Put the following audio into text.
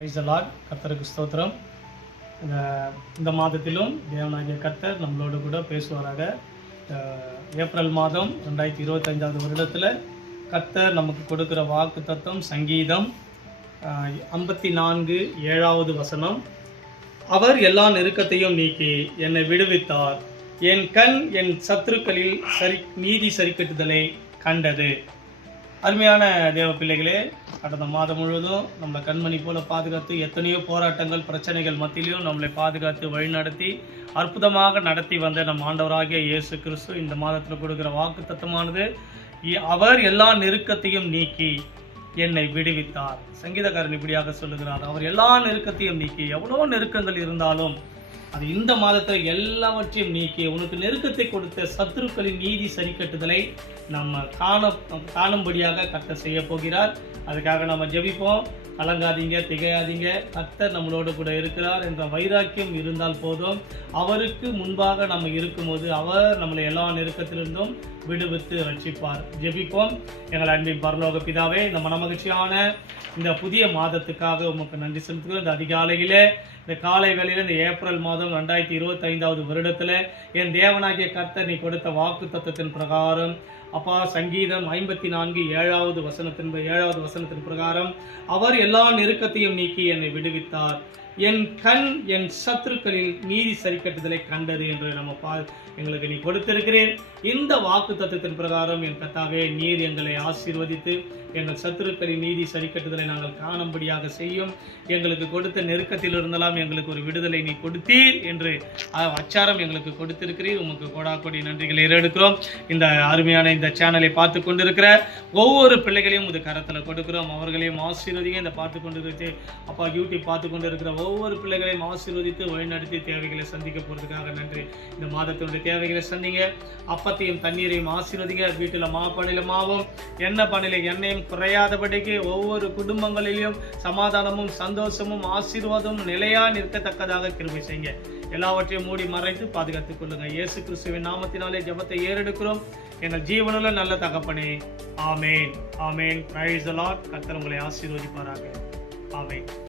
Price the Lord. கர்த்தருக்கு ஸ்தோத்திரம். இந்த மாதத்திலும் தேவனாகிய கர்த்தர் நம்மளோடு கூட பேசுவாராக. ஏப்ரல் மாதம் 2025 வருடத்தில் கர்த்தர் நமக்கு கொடுக்குற வாக்கு தத்தம் சங்கீதம் 54:7 அவர் எல்லா நெருக்கத்தையும் நீக்கி என்னை விடுவித்தார், என் கண் என் சத்துருக்களில் நீதி சரிக்கட்டுதலை கண்டது. அருமையான தேவ பிள்ளைகளே, கடந்த மாதம் முழுவதும் நம்மளை கண்மணி போல பாதுகாத்து எத்தனையோ போராட்டங்கள் பிரச்சனைகள் மத்தியிலும் நம்மளை பாதுகாத்து வழிநடத்தி அற்புதமாக நடத்தி வந்த நம் ஆண்டவராகிய இயேசு கிறிஸ்து இந்த மாதத்தில் கொடுக்குற வாக்கு தத்தமானது, அவர் எல்லா நெருக்கத்தையும் நீக்கி என்னை விடுவித்தார். சங்கீதக்காரன் இப்படியாக சொல்லுகிறார், அவர் எல்லா நெருக்கத்தையும் நீக்கி. எவ்வளோ நெருக்கங்கள் இருந்தாலும் அது இந்த மாதத்தில் எல்லாவற்றையும் நீக்கி உனக்கு நெருக்கத்தை கொடுத்த சத்துருக்களின் நீதி சரிக்கட்டுதலை நம்ம காணும்படியாக கர்த்தர் செய்ய போகிறார். அதுக்காக நம்ம ஜெபிப்போம். கலங்காதீங்க, திகையாதீங்க. கர்த்தர் நம்மளோடு கூட இருக்கிறார் என்ற வைராக்கியம் இருந்தால் போதும். அவருக்கு முன்பாக நம்ம இருக்கும்போது அவர் நம்மளை எல்லா நெருக்கத்திலிருந்தும் விடுவித்து ரட்சிப்பார். ஜெபிப்போம். எங்கள் அன்பின் பரலோக பிதாவே, இந்த மனமகிழ்ச்சியான இந்த புதிய மாதத்துக்காக உமக்கு நன்றி செலுத்துகிறோம். இந்த அதிகாலையிலே, இந்த காலை வேளையில், இந்த ஏப்ரல் மாதம் 2025 வருடத்தில் என் தேவனாகிய கர்த்தர் நீ கொடுத்த வாக்கு தத்தத்தின் பிரகாரம் அப்பா, சங்கீதம் 54:7 வசனத்தின் பிரகாரம் அவர் எல்லா நெருக்கத்தையும் நீக்கி என்னை விடுவித்தார், என் கண் என் சத்துருக்களில் நீதி சரிக்கட்டுதலை கண்டது என்று நம்ம எங்களுக்கு நீ கொடுத்திருக்கிறேன். இந்த வாக்கு தத்துவத்தின் பிரகாரம் என் கர்த்தாவே, நீர் எங்களை ஆசீர்வதித்து எங்கள் சத்துருக்களின் நீதி சரிக்கட்டுதலை நாங்கள் காணும்படியாக செய்யும். எங்களுக்கு கொடுத்த நெருக்கத்தில் இருந்தெல்லாம் எங்களுக்கு ஒரு விடுதலை நீ கொடுத்தீர் என்று அச்சாரம் எங்களுக்கு கொடுத்திருக்கிறீர். உமக்கு கோடாக்கோடி நன்றிகளை ஏறெடுக்கிறோம். இந்த அருமையான இந்த சேனலை பார்த்து கொண்டிருக்கிற ஒவ்வொரு பிள்ளைகளையும் இது கரத்தில் கொடுக்கிறோம். அவர்களையும் ஆசீர்வதிங்க. இந்த பார்த்து கொண்டிருக்க அப்பா, யூடியூப் பார்த்து கொண்டிருக்கிற ஒவ்வொரு பிள்ளைகளையும் ஆசீர்வதித்து வழிநடத்தி தேவைகளை சந்திக்க போகிறதுக்காக நன்றி. இந்த மாதத்தினுடைய தேவைகளை சந்திங்க. அப்பத்தையும் தண்ணீரையும் ஆசீர்வதிங்க. வீட்டில் மாப்பணில மாவும் எண்ணெய் பணில எண்ணெயும் குறையாதபடிக்கு ஒவ்வொரு குடும்பங்களிலும் சமாதானமும் சந்தோஷமும் ஆசீர்வாதமும் நிலையா நிற்கத்தக்கதாக கிருபை செய்யுங்க. எல்லாவற்றையும் மூடி மறைத்து பாதுகாத்துக் கொள்ளுங்க. இயேசு கிறிஸ்துவின் நாமத்தினாலே ஜெபத்தை ஏறெடுக்கிறோம் எங்கள் ஜீவனுள்ள நல்ல தகப்பனே. ஆமேன், ஆமேன். Praise the Lord. கர்த்தர் உங்களை ஆசீர்வதிப்பாராக. ஆமேன்.